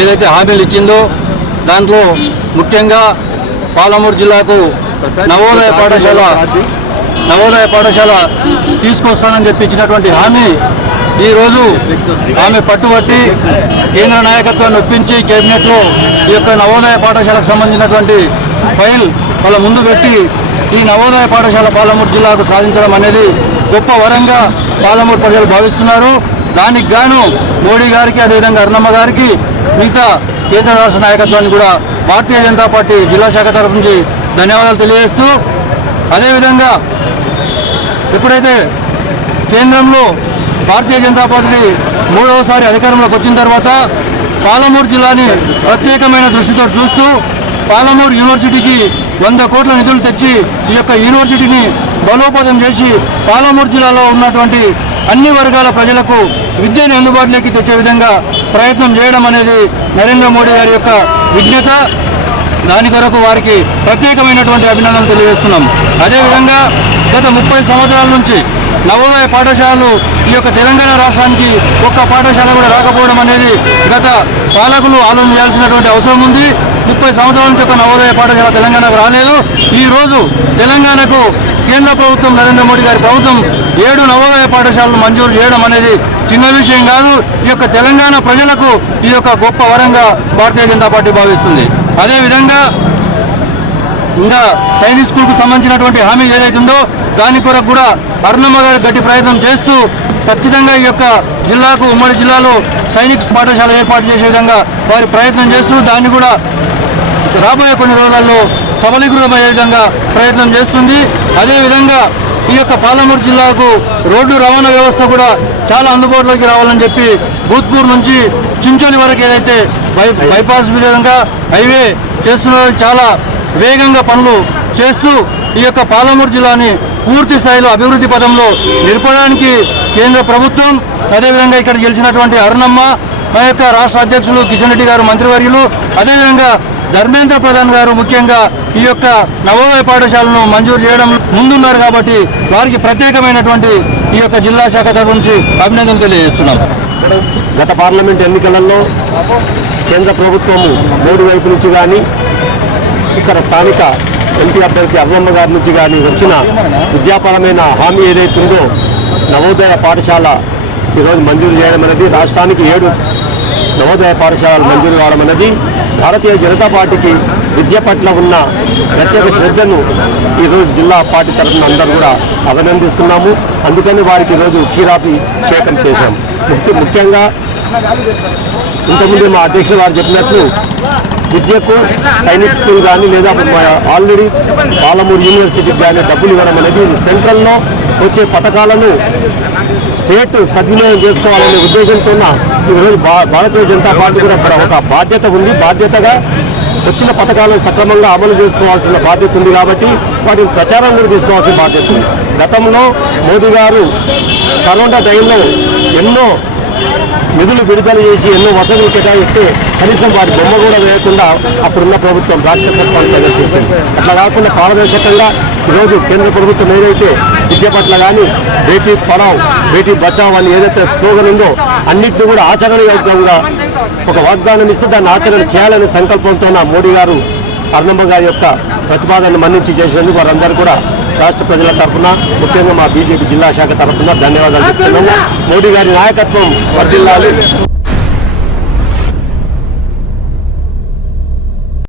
ఏదైతే హామీలు ఇచ్చిందో దాంట్లో ముఖ్యంగా పాలమూరు జిల్లాకు నవోదయ పాఠశాల నవోదయ పాఠశాల తీసుకొస్తానని చెప్పి ఇచ్చినటువంటి హామీ ఈరోజు ఆమె పట్టుబట్టి కేంద్ర నాయకత్వాన్ని ఒప్పించి కేబినెట్లో ఈ యొక్క నవోదయ పాఠశాలకు సంబంధించినటువంటి ఫైల్ వాళ్ళ ముందు పెట్టి ఈ నవోదయ పాఠశాల పాలమూరు జిల్లాకు సాధించడం అనేది గొప్ప వరంగా పాలమూరు ప్రజలు భావిస్తున్నారు. దానికి గాను మోడీ గారికి అదేవిధంగా అర్ణమ్మ గారికి మిగతా కేంద్ర రాష్ట్ర నాయకత్వాన్ని కూడా భారతీయ జనతా పార్టీ జిల్లా శాఖ తరఫు నుంచి ధన్యవాదాలు తెలియజేస్తూ అదేవిధంగా ఎప్పుడైతే కేంద్రంలో భారతీయ జనతా పార్టీ మూడవసారి అధికారంలోకి వచ్చిన తర్వాత పాలమూరు జిల్లాని ప్రత్యేకమైన దృష్టితో చూస్తూ పాలమూరు యూనివర్సిటీకి వంద కోట్ల నిధులు తెచ్చి ఈ యొక్క యూనివర్సిటీని బలోపేతం చేసి పాలమూరు జిల్లాలో ఉన్నటువంటి అన్ని వర్గాల ప్రజలకు విద్యను అందుబాటులోకి తెచ్చే విధంగా ప్రయత్నం చేయడం అనేది నరేంద్ర మోడీ గారి యొక్క విజ్ఞత. దాని కొరకు వారికి ప్రత్యేకమైనటువంటి అభినందనలు తెలియజేస్తున్నాం. అదేవిధంగా గత ముప్పై సంవత్సరాల నుంచి నవోదయ పాఠశాలలు ఈ యొక్క తెలంగాణ రాష్ట్రానికి ఒక్క పాఠశాల కూడా రాకపోవడం అనేది గత పాలకులు ఆలోచన చేయాల్సినటువంటి అవసరం ఉంది. ముప్పై సంవత్సరాల నుంచి ఒక నవోదయ పాఠశాల తెలంగాణకు రాలేదు. ఈ రోజు తెలంగాణకు కేంద్ర ప్రభుత్వం నరేంద్ర మోడీ గారి ప్రభుత్వం ఏడు నవోదయ పాఠశాలను మంజూరు చేయడం అనేది చిన్న విషయం కాదు. ఈ యొక్క తెలంగాణ ప్రజలకు ఈ యొక్క గొప్ప వరంగా భారతీయ జనతా పార్టీ భావిస్తుంది. అదేవిధంగా ఇంకా సైనిక్ స్కూల్కు సంబంధించినటువంటి హామీ ఏదైతే ఉందో దాని కొరకు కూడా అరుణమ్మ గారు గట్టి ప్రయత్నం చేస్తూ ఖచ్చితంగా ఈ యొక్క జిల్లాకు ఉమ్మడి జిల్లాలో సైనిక్ పాఠశాల ఏర్పాటు చేసే విధంగా వారి ప్రయత్నం చేస్తూ దాన్ని కూడా రాబోయే కొన్ని రోజులలో సబలీకృతమయ్యే విధంగా ప్రయత్నం చేస్తుంది. అదేవిధంగా ఈ యొక్క పాలమూరు జిల్లాకు రోడ్డు రవాణా వ్యవస్థ కూడా చాలా అందుబాటులోకి రావాలని చెప్పి భూత్పూర్ నుంచి చించోలి వరకు ఏదైతే బై బైపాస్ విధంగా హైవే చేస్తున్నారో చాలా వేగంగా పనులు చేస్తూ ఈ యొక్క పాలమూరు జిల్లాని పూర్తి స్థాయిలో అభివృద్ధి పదంలో నిలపడానికి కేంద్ర ప్రభుత్వం అదేవిధంగా ఇక్కడ గెలిచినటువంటి అరుణమ్మ మా యొక్క రాష్ట్ర అధ్యక్షులు కిషన్ రెడ్డి గారు మంత్రివర్యులు అదేవిధంగా ధర్మేంద్ర ప్రధాన్ గారు ముఖ్యంగా ఈ యొక్క నవోదయ పాఠశాలను మంజూరు చేయడం ముందున్నారు కాబట్టి వారికి ప్రత్యేకమైనటువంటి ఈ యొక్క జిల్లా శాఖ తరఫు నుంచి అభినందనలు తెలియజేస్తున్నాం. గత పార్లమెంట్ ఎన్నికలలో కేంద్ర ప్రభుత్వము మూడు వైపు నుంచి కానీ ఇక్కడ స్థానిక ఎంపీ అభ్యర్థి అవ్వమ్మ గారి నుంచి కానీ వచ్చిన విద్యాపరమైన హామీ ఏదైతే ఉందో నవోదయ పాఠశాల ఈరోజు మంజూరు చేయడం అనేది రాష్ట్రానికి ఏడు నవోదయ పాఠశాలలు మంజూరు కావడం అనేది భారతీయ జనతా పార్టీకి విద్య పట్ల ఉన్న ప్రత్యేక శ్రద్ధను ఈరోజు జిల్లా పార్టీ తరఫున అందరూ కూడా అభినందిస్తున్నాము. అందుకని వారికి ఈరోజు క్షీరాభిషేకం చేశాం. ముఖ్య ముఖ్యంగా ఇంతకుముందు మా అధ్యక్షులు వారు చెప్పినట్లు విద్యకు సైనిక్ స్కూల్ కానీ లేదా ఆల్రెడీ పాలమూరు యూనివర్సిటీకి కానీ డబ్బులు ఇవ్వడం అనేది సెంట్రల్లో వచ్చే పథకాలను స్టేట్ సద్వినియోగం చేసుకోవాలనే ఉద్దేశంతో ఈరోజు భా- భారతీయ జనతా పార్టీ కూడా ఇక్కడ ఒక బాధ్యత ఉంది. బాధ్యతగా వచ్చిన పథకాలను సక్రమంగా అమలు చేసుకోవాల్సిన బాధ్యత ఉంది కాబట్టి వాటిని ప్రచారం కూడా తీసుకోవాల్సిన బాధ్యత ఉంది. గతంలో మోదీ గారు కరోనా టైంలో ఎన్నో నిధులు విడుదల చేసి ఎన్నో వసతులు కేటాయిస్తే కనీసం వారి బొమ్మ కూడా వేయకుండా అప్పుడున్న ప్రభుత్వం రాక్షసత్వాన్ని ప్రదర్శించింది అట్లా కాకుండా పారదర్శకంగా ఈరోజు కేంద్ర ప్రభుత్వం ఏదైతే విద్య పట్ల కానీ బేటీ పడావ్ బేటీ బచావ్ అని ఏదైతే స్లోగన్ ఉందో అన్నింటినీ కూడా ఆచరణయోగ్యంగా ఒక వాగ్దానం ఇస్తే దాన్ని ఆచరణ చేయాలనే సంకల్పంతో నా మోడీ గారు అర్ణమ్మ గారి యొక్క ప్రతిపాదనను మన్నించి చేసినందుకు వారందరూ కూడా రాష్ట్ర ప్రజల తరఫున ముఖ్యంగా మా బీజేపీ జిల్లా శాఖ తరఫున ధన్యవాదాలు చెప్తున్నాము. మోడీ గారి నాయకత్వం వర్ధిల్లాలి.